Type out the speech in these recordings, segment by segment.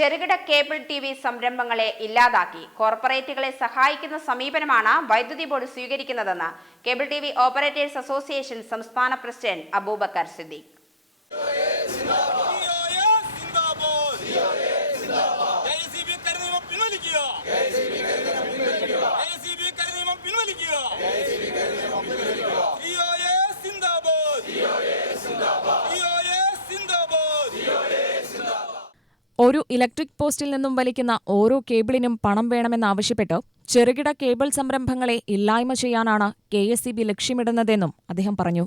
ചെറുകിട cable TV സംരംഭങ്ങളെ ഇല്ലാതാക്കി കോർപ്പറേറ്റുകളെ സഹായിക്കുന്ന സമീപനമാണ് വൈദ്യുതി ബോർഡ് സ്വീകരിക്കുന്നതെന്ന് കേബിൾ ടിവി ഓപ്പറേറ്റേഴ്സ് അസോസിയേഷൻ സംസ്ഥാന പ്രസിഡന്റ് അബൂബക്കർ സിദ്ദീഖ്. ഒരു ഇലക്ട്രിക് പോസ്റ്റിൽ നിന്നും വലിക്കുന്ന ഓരോ കേബിളിനും പണം വേണമെന്നാവശ്യപ്പെട്ട് ചെറുകിട കേബിൾ സംരംഭങ്ങളെ ഇല്ലായ്മ ചെയ്യാനാണ് KSEB ലക്ഷ്യമിടുന്നതെന്നും അദ്ദേഹം പറഞ്ഞു.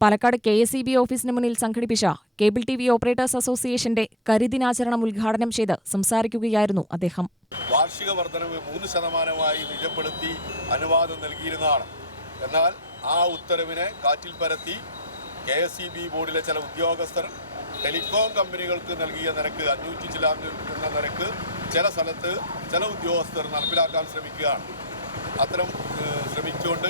പാലക്കാട് KSEB ഓഫീസിന് മുന്നിൽ സംഘടിപ്പിച്ച കേബിൾ ടിവി ഓപ്പറേറ്റേഴ്സ് അസോസിയേഷന്റെ കരിദിനാചരണം ഉദ്ഘാടനം ചെയ്ത് സംസാരിക്കുകയായിരുന്നു അദ്ദേഹം. വാർഷിക വർധനവ് 3% നിജപ്പെടുത്തി അനുവാദം നൽകിയിരുന്നതാണ്. എന്നാൽ ആ ഉത്തരവിനെ കാറ്റിൽ പരത്തി KSEB ബോർഡിലെ ചില ഉദ്യോഗസ്ഥർ ടെലികോം കമ്പനികൾക്ക് നൽകിയ നിരക്ക് 500 ചില്ലാൻ എന്ന നിരക്ക് ചില സ്ഥലത്ത് ചില ഉദ്യോഗസ്ഥർ നടപ്പിലാക്കാൻ ശ്രമിക്കുകയാണ്. അത്തരം ശ്രമിച്ചുകൊണ്ട്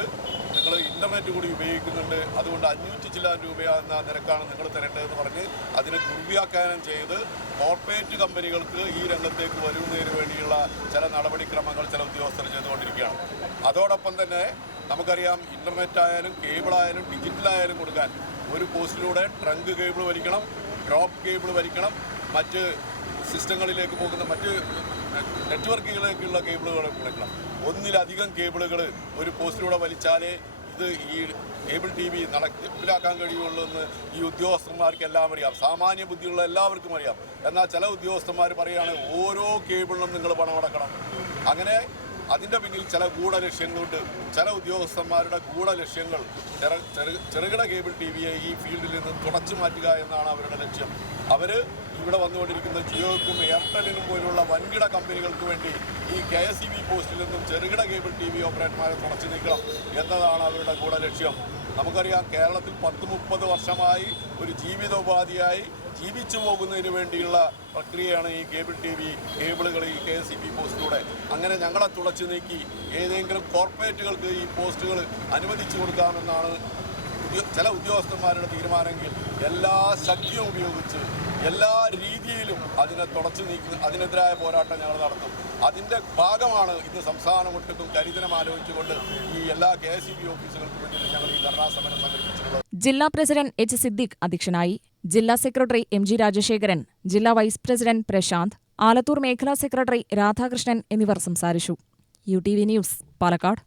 നിങ്ങൾ ഇൻ്റർനെറ്റ് കൂടി ഉപയോഗിക്കുന്നുണ്ട്, അതുകൊണ്ട് 500 ചില്ലാൻ രൂപ എന്ന നിരക്കാണ് നിങ്ങൾ തരേണ്ടതെന്ന് പറഞ്ഞ് അതിനെ ദുർവ്യാഖ്യാനം ചെയ്ത് കോർപ്പറേറ്റ് കമ്പനികൾക്ക് ഈ രംഗത്തേക്ക് വരുന്നതിന് വേണ്ടിയുള്ള ചില നടപടിക്രമങ്ങൾ ചില ഉദ്യോഗസ്ഥർ ചെയ്തുകൊണ്ടിരിക്കുകയാണ്. അതോടൊപ്പം തന്നെ നമുക്കറിയാം, ഇൻ്റർനെറ്റ് ആയാലും കേബിളായാലും ഡിജിറ്റലായാലും കൊടുക്കാൻ ഒരു പോസ്റ്റിലൂടെ ട്രങ്ക് കേബിൾ വലിക്കണം, ഡ്രോപ്പ് കേബിൾ വലിക്കണം, മറ്റ് സിസ്റ്റങ്ങളിലേക്ക് പോകുന്ന മറ്റ് നെറ്റ്വർക്കുകളിലേക്കുള്ള കേബിളുകൾ വലിക്കണം. ഒന്നിലധികം കേബിളുകൾ ഒരു പോസ്റ്റിലൂടെ വലിച്ചാലേ ഇത് ഈ കേബിൾ TV നടപ്പിലാക്കാൻ കഴിയുള്ളൂ എന്ന് ഈ ഉദ്യോഗസ്ഥന്മാർക്കെല്ലാം അറിയാം, സാമാന്യ ബുദ്ധിയുള്ള എല്ലാവർക്കും അറിയാം. എന്നാൽ ചില ഉദ്യോഗസ്ഥന്മാർ പറയുകയാണ് ഓരോ കേബിളിനും നിങ്ങൾ പണമടക്കണം. അങ്ങനെ അതിൻ്റെ പിന്നിൽ ചില ഗൂഢലക്ഷ്യങ്ങളുണ്ട്. ചില ഉദ്യോഗസ്ഥന്മാരുടെ ഗൂഢലക്ഷ്യങ്ങൾ ചെറുകിട കേബിൾ TVയെ ഈ ഫീൽഡിൽ നിന്ന് തുടച്ചു മാറ്റുക എന്നാണ് അവരുടെ ലക്ഷ്യം. അവർ ഇവിടെ വന്നുകൊണ്ടിരിക്കുന്ന ജിയോക്കും എയർടെലിനും പോലുള്ള വൻകിട കമ്പനികൾക്ക് വേണ്ടി ഈ KSEB പോസ്റ്റിൽ നിന്നും ചെറുകിട കേബിൾ TV ഓപ്പറേറ്റർമാരെ തുടച്ചു നീക്കണം എന്നതാണ് അവരുടെ ഗൂഢലക്ഷ്യം. നമുക്കറിയാം, കേരളത്തിൽ 10-30 വർഷമായി ഒരു ജീവിതോപാധിയായി ജീവിച്ചു പോകുന്നതിന് വേണ്ടിയുള്ള പ്രക്രിയയാണ് ഈ കേബിൾ TV കേബിളുകൾ ഈ KSEB പോസ്റ്റിലൂടെ. അങ്ങനെ ഞങ്ങളെ തുളച്ചു നീക്കി ഏതെങ്കിലും കോർപ്പറേറ്റുകൾക്ക് ഈ പോസ്റ്റുകൾ അനുവദിച്ചു കൊടുക്കാമെന്നാണ് ചില ഉദ്യോഗസ്ഥന്മാരുടെ തീരുമാനമെങ്കിൽ എല്ലാ ശക്തിയും ഉപയോഗിച്ച് എല്ലാ രീതിയിലും അതിനെ തുടച്ചു നീക്കുന്ന അതിനെതിരായ പോരാട്ടം ഞങ്ങൾ നടത്തും. അതിൻ്റെ ഭാഗമാണ് ഇന്ന് സംസ്ഥാനമൊട്ടുക്കും കരിദിനം ആലോചിച്ചുകൊണ്ട് ഈ എല്ലാ KSEB ഓഫീസുകൾക്ക് വേണ്ടി ഞങ്ങൾ ഈ ധർണാ സമരം സംഘടിപ്പിച്ചിട്ടുള്ളത്. ജില്ലാ പ്രസിഡന്റ് H. സിദ്ദീഖ് അധ്യക്ഷനായി. ജില്ലാ സെക്രട്ടറി MG രാജശേഖരൻ, ജില്ലാ വൈസ് പ്രസിഡന്റ് പ്രശാന്ത്, ആലത്തൂർ മേഖലാ സെക്രട്ടറി രാധാകൃഷ്ണൻ എന്നിവർ സംസാരിച്ചു. UTV news, Palakkad.